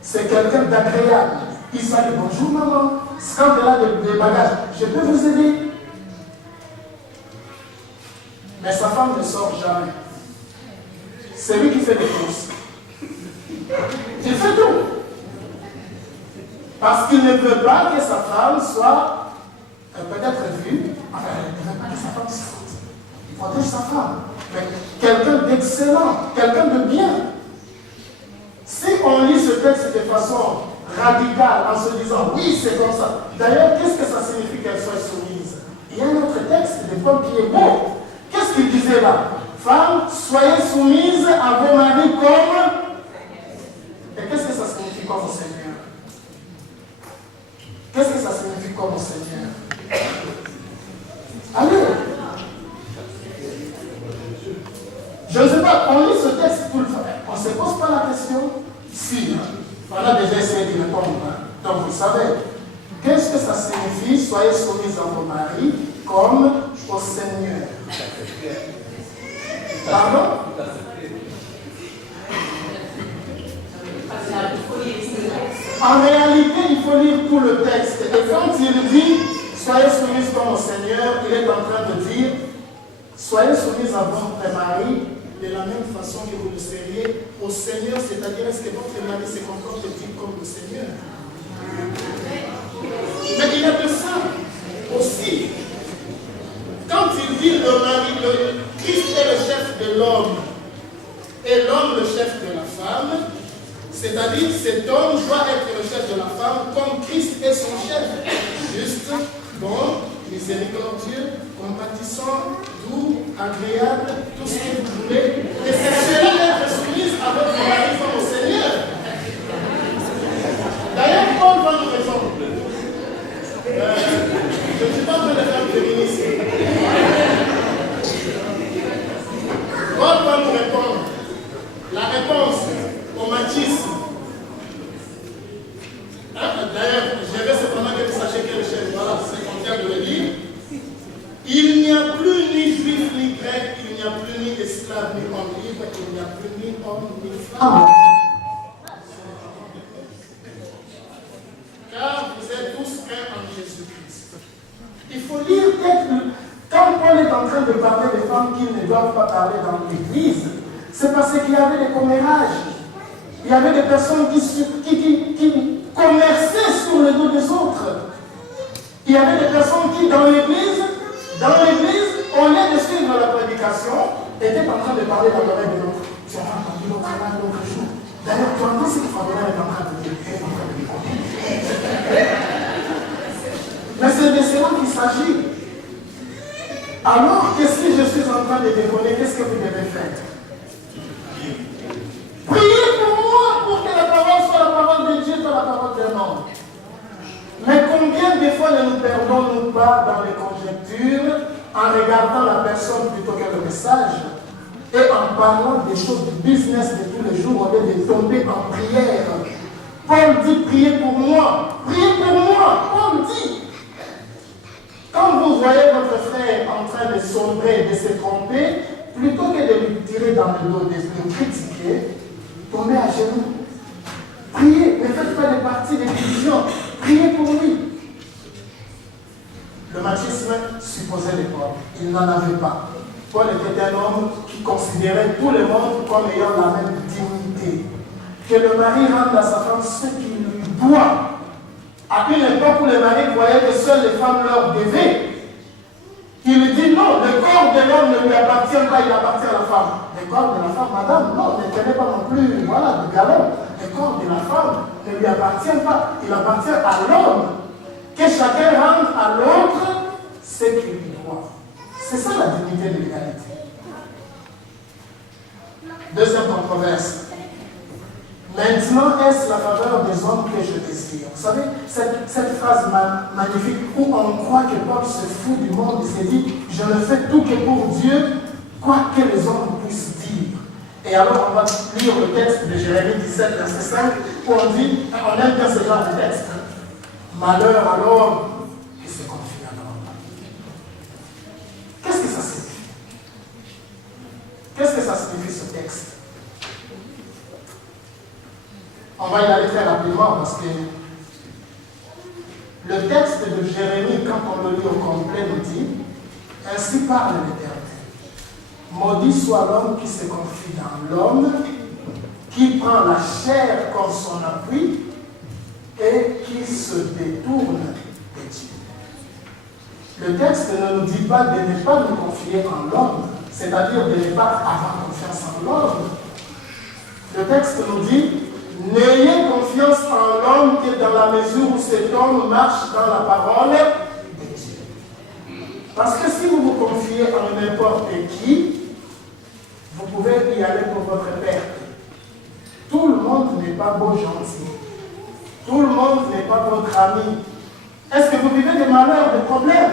C'est quelqu'un d'agréable. Il salue, bonjour maman. Quand elle a des bagages, je peux vous aider? Mais sa femme ne sort jamais. C'est lui qui fait des courses. Il fait tout. Parce qu'il ne veut pas que sa femme soit peut-être vue. Enfin, il ne veut pas que sa femme sorte. Il protège sa femme. Mais quelqu'un d'excellent, quelqu'un de bien. Si on lit ce texte de façon radicale, en se disant, oui, c'est comme ça. D'ailleurs, qu'est-ce que ça signifie qu'elle soit soumise? Il y a un autre texte de Paul qui est beau. Qu'est-ce qu'il disait là? Femmes, soyez soumises à vos maris comme... Et qu'est-ce que ça signifie comme au Seigneur? Qu'est-ce que ça signifie comme au Seigneur? Allez! Je ne sais pas, on lit ce texte tout le temps. On ne se pose pas la question? Si, on a déjà essayé de répondre. Donc vous savez, qu'est-ce que ça signifie? Soyez soumis à vos maris comme au Seigneur. Pardon? En réalité, il faut lire tout le texte. Et quand il dit soyez soumis comme au Seigneur, il est en train de dire soyez soumis à votre mari de la même façon que vous le seriez au Seigneur, c'est-à-dire est-ce que votre mari se comporte-t-il comme le Seigneur? Mais il y a de ça aussi. Quand il dit le mari, le Christ est le chef de l'homme et l'homme le chef de la femme, c'est-à-dire cet homme doit être le chef de la femme comme Christ est son chef. Juste, bon, miséricordieux, compatissant, doux, agréable, tout ce que vous voulez. Et c'est cela être soumise à votre mari comme au Seigneur. D'ailleurs, Paul va nous répondre. Je ne suis pas en train de faire le féminisme. Paul va nous répondre. La réponse au machisme. D'ailleurs, je vais cependant que vous sachiez que le chef, voilà, c'est qu'on vient de le dire. Il n'y a plus ni juif ni grec, il n'y a plus ni esclave ni homme libre, il n'y a plus ni homme ni femme. Car vous êtes tous un en Jésus-Christ. Il faut lire peut-être, quand Paul est en train de parler des femmes qui ne doivent pas parler dans l'église, c'est parce qu'il y avait des commérages. Il y avait des personnes qui commerçaient sur le dos des autres. Il y avait des personnes qui, dans l'église, au lieu de suivre la prédication, étaient en train de parler dans l'oreille de l'autre. Tu as entendu l'autre jour. D'ailleurs, tu entends ce que Fabien est en train de dire. Mais c'est de cela qu'il s'agit. Alors que si je suis en train de déconner, qu'est-ce que vous devez faire? Priez pour moi pour que la parole soit la parole de Dieu, soit la parole d'un homme. Mais combien de fois ne nous perdons-nous pas dans les conjectures en regardant la personne plutôt que le message et en parlant des choses du business de tous les jours au lieu de tomber en prière? Paul dit priez pour moi. Priez pour moi. Paul dit. Quand vous voyez votre frère en train de sombrer, de se tromper, plutôt que de lui tirer dans le dos, de le critiquer, tombez à genoux. Priez, ne faites pas des parties de division. Priez pour lui. Le machisme supposait des Paul. Il n'en avait pas. Paul était un homme qui considérait tout le monde comme ayant la même dignité. Que le mari rende à sa femme ce qu'il lui doit. À une époque où les maris croyaient que seules les femmes leur devaient. Il lui dit non, le corps de l'homme ne lui appartient pas, il appartient à la femme. Le corps de la femme, madame, non, ne tenez pas non plus, voilà, du galon. Le corps de la femme ne lui appartient pas, il appartient à l'homme. Que chacun rende à l'autre ce qu'il lui doit. C'est ça la dignité de l'égalité. Deuxième controverse. Maintenant, est-ce la faveur des hommes que je désire? Vous savez, cette phrase magnifique où on croit que Paul se fout du monde, il s'est dit, je ne fais tout que pour Dieu, quoi que les hommes puissent dire. Et alors, on va lire le texte de Jérémie 17, verset 5, où on dit, on aime bien ce genre de texte. Malheur à l'homme qui se confie à l'homme. Qu'est-ce que ça signifie? Qu'est-ce que ça signifie ce texte? On va y aller très rapidement parce que le texte de Jérémie, quand on le lit au complet, nous dit ainsi parle l'Éternel. Maudit soit l'homme qui se confie dans l'homme, qui prend la chair comme son appui et qui se détourne de Dieu. Le texte ne nous dit pas de ne pas nous confier en l'homme, c'est-à-dire de ne pas avoir confiance en l'homme. Le texte nous dit n'ayez confiance en l'homme que dans la mesure où cet homme marche dans la parole de Dieu. Parce que si vous vous confiez en n'importe qui, vous pouvez y aller pour votre perte. Tout le monde n'est pas beau gentil. Tout le monde n'est pas votre ami. Est-ce que vous vivez des malheurs, des problèmes?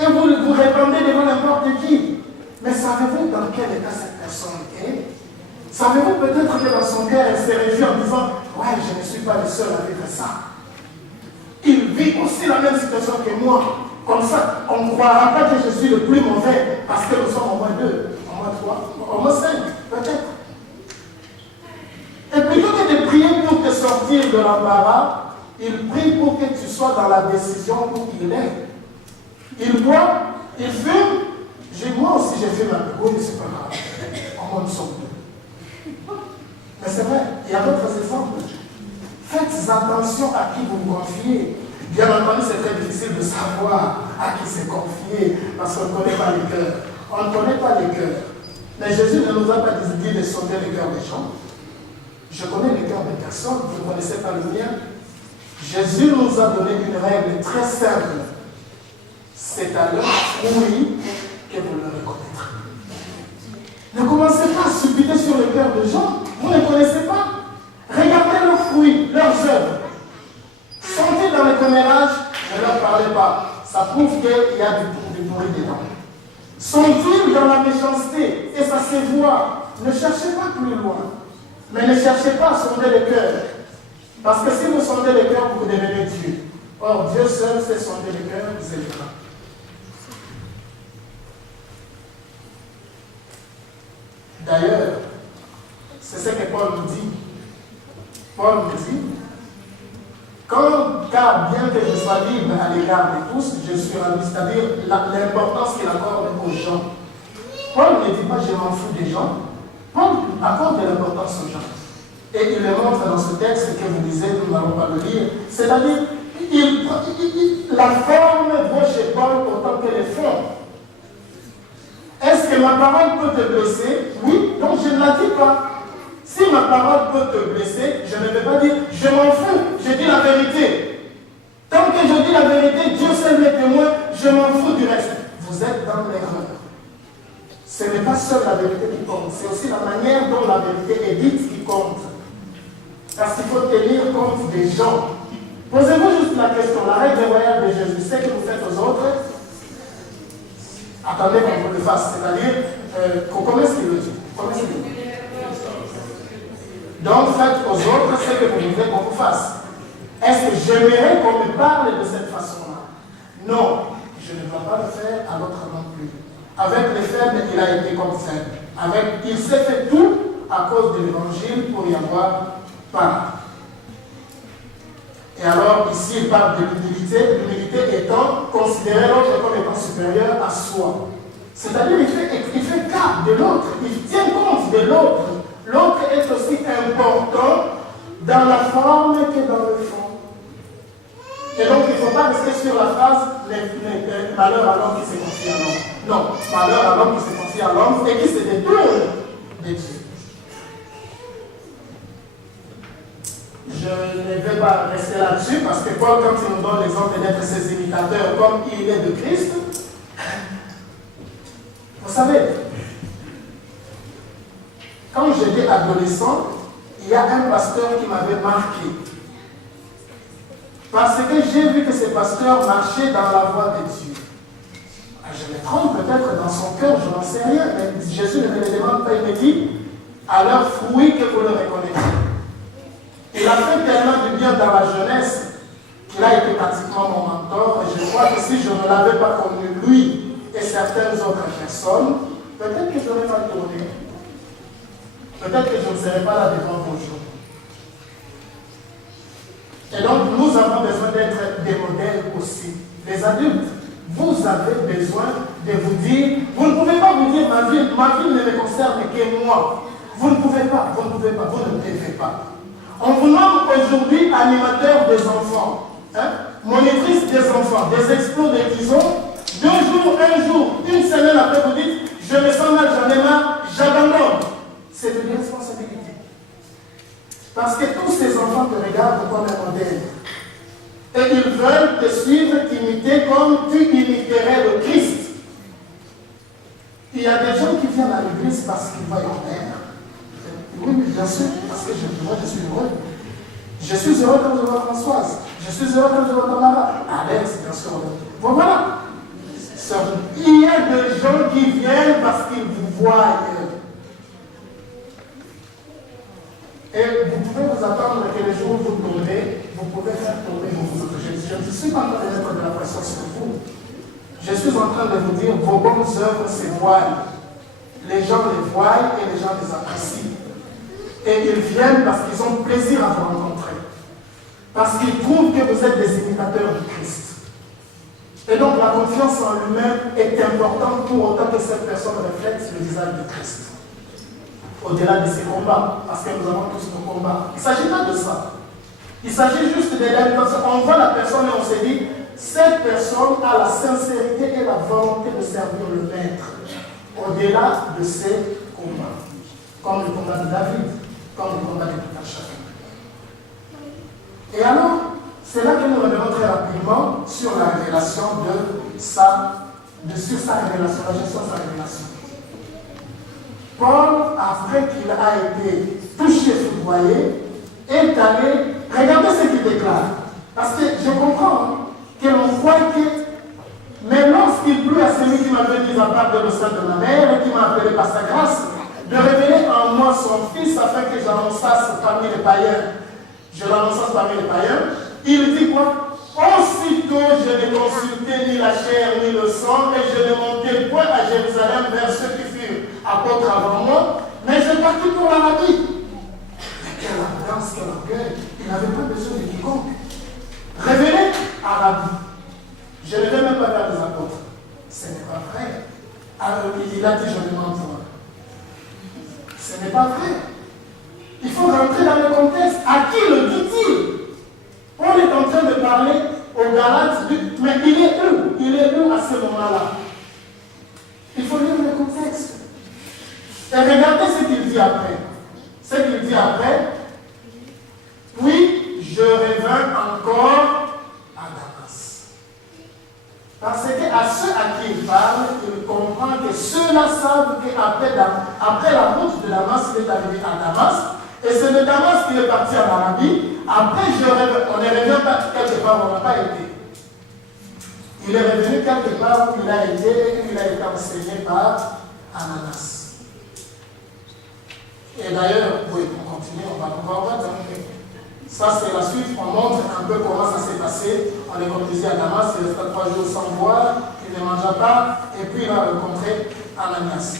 Et vous vous répandez devant n'importe qui? Mais savez-vous dans quel état cette personne est? Savez-vous peut-être que dans son cœur, elle s'est réjouie en disant « Ouais, je ne suis pas le seul à vivre ça. » Il vit aussi la même situation que moi. Comme ça, on ne croira pas que je suis le plus mauvais parce que nous sommes au moins au moins 5, peut-être. Et plutôt que de prier pour te sortir de l'embarras, il prie pour que tu sois dans la décision où il est. Il boit, il fume. Moi aussi, j'ai fume un peu. Oui, c'est pas grave. En mode son. Mais c'est vrai, il y a d'autres exemples. Faites attention à qui vous vous confiez. Bien entendu, c'est très difficile de savoir à qui c'est confié, parce qu'on ne connaît pas les cœurs. On ne connaît pas les cœurs. Mais Jésus ne nous a pas dit de sauver les cœurs des gens. Je connais les cœurs des personnes, vous ne connaissez pas le mien. Jésus nous a donné une règle très simple. C'est à leur fruit que vous le reconnaîtrez. Ne commencez pas à subiter sur le cœur des gens. Vous ne connaissez pas. Regardez leurs fruits, leurs œuvres. Sentez dans les commérages, ne leur parlez pas. Ça prouve qu'il y a du bruit dedans. Sont-ils dans la méchanceté? Et ça se voit. Ne cherchez pas plus loin. Mais ne cherchez pas à sonder le cœur. Parce que si vous sondez le cœur, vous devenez Dieu. Or, Dieu seul sait sonder le cœur, vous êtes là. D'ailleurs, c'est ce que Paul nous dit. Paul nous dit, car bien que je sois libre à l'égard de tous, je suis rendu, c'est-à-dire l'importance qu'il accorde aux gens. Paul ne dit pas je m'en fous des gens. Paul accorde de l'importance aux gens. Et il le montre dans ce texte que vous lisez, nous n'allons pas le lire. C'est-à-dire, la forme vaut chez Paul autant que le fond. Est-ce que ma parole peut te blesser? Oui, donc je ne la dis pas. Si ma parole peut te blesser, je ne vais pas dire je m'en fous, je dis la vérité. Tant que je dis la vérité, Dieu seul m'est témoin, je m'en fous du reste. Vous êtes dans l'erreur. Ce n'est pas seule la vérité qui compte, c'est aussi la manière dont la vérité est dite qui compte. Parce qu'il faut tenir compte des gens. Posez-vous juste la question, la règle royale de Jésus, c'est que vous faites aux autres. Attendez qu'on vous le fasse, c'est-à-dire, comment est-ce qu'il le dit? Donc faites aux autres ce que vous voulez qu'on vous fasse. Est-ce que j'aimerais qu'on me parle de cette façon-là? Non, je ne dois pas le faire à l'autre non plus. Avec les faibles, il a été comme faible. Il s'est fait tout à cause de l'évangile pour y avoir part. Et alors, ici, il parle de l'humilité. L'humilité étant considérer l'autre comme étant supérieur à soi. C'est-à-dire, il fait cas de l'autre. Il tient compte de l'autre. L'autre est aussi important dans la forme que dans le fond. Et donc, il ne faut pas rester sur la phrase « malheur à l'homme qui se confie à l'homme ». Non, malheur à l'homme qui se confie à l'homme et qui se détourne de Dieu. Je ne vais pas rester là-dessus parce que Paul, quand il nous donne l'exemple d'être ses imitateurs comme il est de Christ, vous savez, quand j'étais adolescent, il y a un pasteur qui m'avait marqué. Parce que j'ai vu que ce pasteur marchait dans la voie de Dieu. Je me trompe peut-être dans son cœur, je n'en sais rien, mais Jésus ne me le demande pas, il me dit, à leur fruit que vous le reconnaissez. Il a fait tellement de bien dans la jeunesse qu'il a été pratiquement mon mentor, et je crois que si je ne l'avais pas connu lui et certaines autres personnes, peut-être que je n'aurais pas tourné. Peut-être que je ne serais pas là devant vous aujourd'hui. Et donc, nous avons besoin d'être des modèles aussi. Les adultes, vous avez besoin de vous dire, vous ne pouvez pas vous dire, ma vie ne me concerne que moi. Vous ne pouvez pas, vous ne devez pas. On vous nomme aujourd'hui animateur des enfants, monitrice des enfants, des explos de prison. 2 jours, 1 jour, 1 semaine après, vous dites, je me sens mal, j'en ai marre, j'abandonne. C'est de l'irresponsabilité. Parce que tous ces enfants te regardent comme un modèle. Et ils veulent te suivre, t'imiter comme tu imiterais le Christ. Il y a des gens qui viennent à l'église parce qu'ils voient leur père. Oui, bien sûr, parce que moi je suis heureux. Je suis heureux quand je vois Françoise. Je suis heureux quand je vois Tamara. Alex, bien sûr. Bon, voilà. Il y a des gens qui viennent parce qu'ils vous voient. Et vous pouvez vous attendre que les jours où vous tombez, vous pouvez faire tomber vos autres. Je ne suis pas en train de mettre de la pression sur vous. Je suis en train de vous dire, vos bonnes œuvres se voilent. les gens les voient et les gens les apprécient. Et ils viennent parce qu'ils ont plaisir à vous rencontrer. Parce qu'ils trouvent que vous êtes des imitateurs du Christ. Et donc la confiance en lui-même est importante pour autant que cette personne reflète le visage du Christ. Au-delà de ces combats, parce que nous avons tous nos combats. Il ne s'agit pas de ça. Il s'agit juste de l'intention. On voit la personne et on se dit, cette personne a la sincérité et la volonté de servir le Maître. Au-delà de ces combats. Comme le combat de David, comme le combat de tout un chacun. Et alors, c'est là que nous revenons très rapidement sur la révélation sur sa révélation, la gestion de sa révélation. Paul, après qu'il a été touché, foudroyé, est allé, regardez ce qu'il déclare. Parce que je comprends que l'on voit que, mais lorsqu'il plut à celui qui m'avait mis à part de sein de ma mère et qui m'a appelé par sa grâce, de révéler en moi son Fils afin que j'annonçasse parmi les païens. Je l'annonçasse parmi les païens. Il dit quoi? Aussitôt je n'ai consulté ni la chair ni le sang et je ne montai point à Jérusalem vers ceux qui furent apôtres avant moi, mais je partis pour l'Arabie. Mais quelle arrogance, quel orgueil! Il n'avait pas besoin de quiconque. Révélé Arabie. Je ne vais même pas vers les apôtres. Ce n'est pas vrai. Alors il a dit je ne mens point. Ce n'est pas vrai. Il faut rentrer dans le contexte. À qui le dit-il? On est en train de parler aux Galates, mais il est où? Il est où à ce moment-là? Il faut lire le contexte. Et regardez ce qu'il dit après. Ce qu'il dit après, puis je revins encore à Damas. Parce qu'à ceux à qui il parle, il comprend que ceux-là savent qu'après la route de Damas, il est arrivé à Damas. Et c'est de Damas qu'il est parti en Arabie. Après, on est revenu quelque part où on n'a pas été. Il est revenu quelque part où il a été enseigné par Ananas. Et d'ailleurs, oui, on continue, on va pouvoir voir. Ça, c'est la suite. On montre un peu comment ça s'est passé. On est conduit à Damas, il resta 3 jours sans boire, il ne mangea pas, et puis il a rencontré Ananias.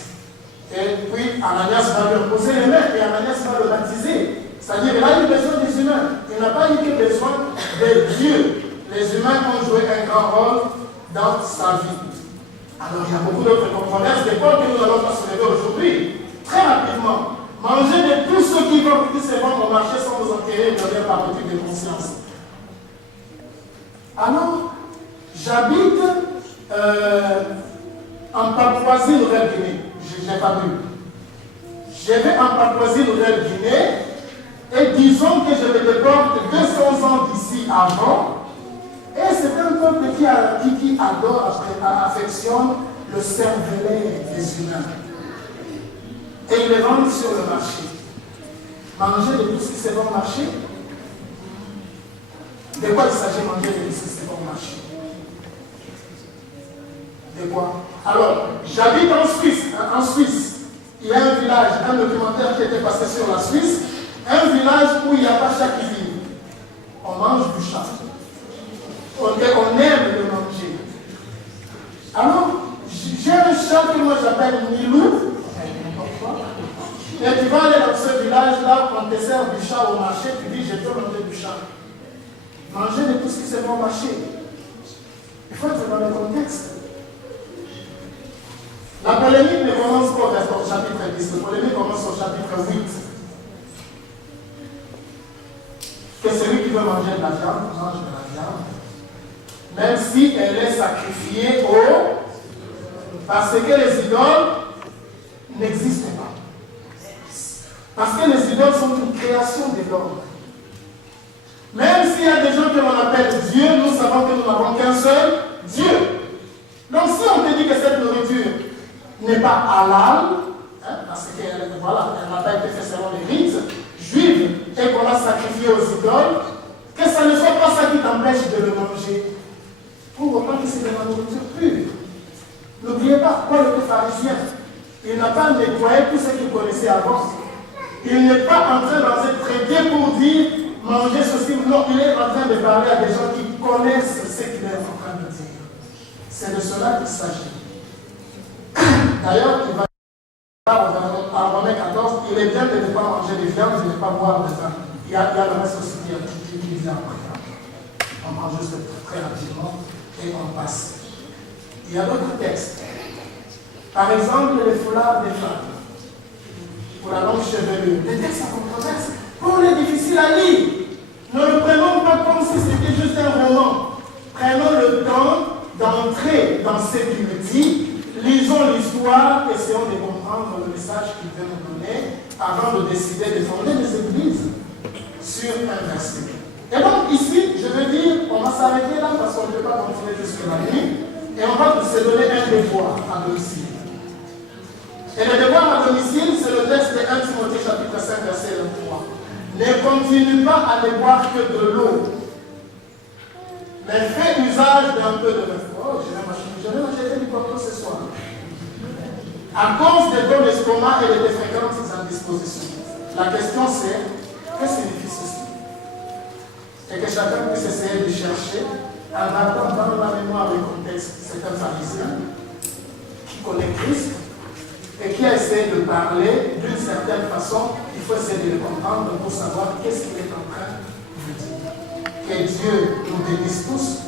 Et puis Ananias va lui imposer les mains, et Ananias va le baptiser. C'est-à-dire qu'il a eu besoin des humains. Il n'a pas eu que besoin de Dieu. Les humains ont joué un grand rôle dans sa vie. Alors il y a beaucoup d'autres controverses des points que nous allons pas soulever aujourd'hui. Très rapidement. Mangez de tous ceux qui vont se vendre au marché sans vous enquérir de leur partie de conscience. Alors, j'habite en Papouasie-Nouvelle-Guinée. Je n'ai pas vu. Je vais en Papouasie-Nouvelle-Guinée et disons que je me déporte 200 ans d'ici avant. Et c'est un peuple qui adore, affectionne le cervelet des humains. Et ils les vendent sur le marché. Manger de tout ce qui se vend au marché. De quoi il s'agit manger de tout ce qui se vend au marché? De quoi? Alors, j'habite en Suisse. En Suisse, il y a un village, un documentaire qui était passé sur la Suisse, un village où il n'y a pas chat qui vit. On mange du chat. On aime le manger. Alors, j'ai un chat que moi j'appelle Milou. Et tu vas aller dans ce village-là, on te sert du chat au marché, tu dis je peux manger du chat. Manger de tout ce qui se vend au marché. Il faut être dans le contexte. La polémique ne commence pas au chapitre 10, la polémique commence au chapitre 8. Que celui qui veut manger de la viande, mange de la viande. Même si elle est sacrifiée parce que les idoles n'existent pas. Parce que les idoles sont une création de l'homme. Même s'il y a des gens que l'on appelle Dieu, nous savons que nous n'avons qu'un seul Dieu. Donc si on te dit que cette nourriture n'est pas halal, parce qu'elle n'a pas été faite selon les rites juifs et qu'on a sacrifié aux idoles, que ça ne soit pas ça qui t'empêche de le manger. Pour autant que c'est de la nourriture pure. N'oubliez pas, Paul était pharisien. Il n'a pas nettoyé tout ce qu'il connaissait avant. Il n'est pas en train d'en être traité pour dire manger ceci. Non, il est en train de parler à des gens qui connaissent ce qu'il est en train de dire. C'est de cela qu'il s'agit. D'ailleurs, il va À Romains 14, il est bien de ne pas manger de viande et de ne pas boire de vin. Il y a le reste aussi qui vient après. On mange juste très rapidement et on passe. Il y a d'autres textes. Par exemple, les foulards des femmes, pour la longue chevelure. Des textes à controverse. Pour les difficiles à lire. Ne le prenons pas comme si c'était juste un roman. Prenons le temps d'entrer dans ce qu'il dit. Lisons l'histoire, essayons de comprendre le message qu'il veut nous donner avant de décider de fonder des églises sur un verset. Et donc ici, je veux dire, on va s'arrêter là parce qu'on ne peut pas continuer jusqu'à la nuit et on va se donner un devoir à domicile. Et le devoir à domicile, c'est le texte de 1 Timothée chapitre 5 verset 23. Ne continue pas à ne boire que de l'eau, mais fais usage d'un peu de l'eau. Oh, je vais m'acheter du coton ce soir. À cause de ton estomac et de tes fréquentes indispositions. La question c'est, que signifie ceci? Et que chacun puisse essayer de chercher, en attendant dans la mémoire du contexte. C'est un pharisien qui connaît Christ et qui a essayé de parler d'une certaine façon. Il faut essayer de le comprendre pour savoir qu'est-ce qu'il est en train de dire. Que Dieu nous bénisse tous.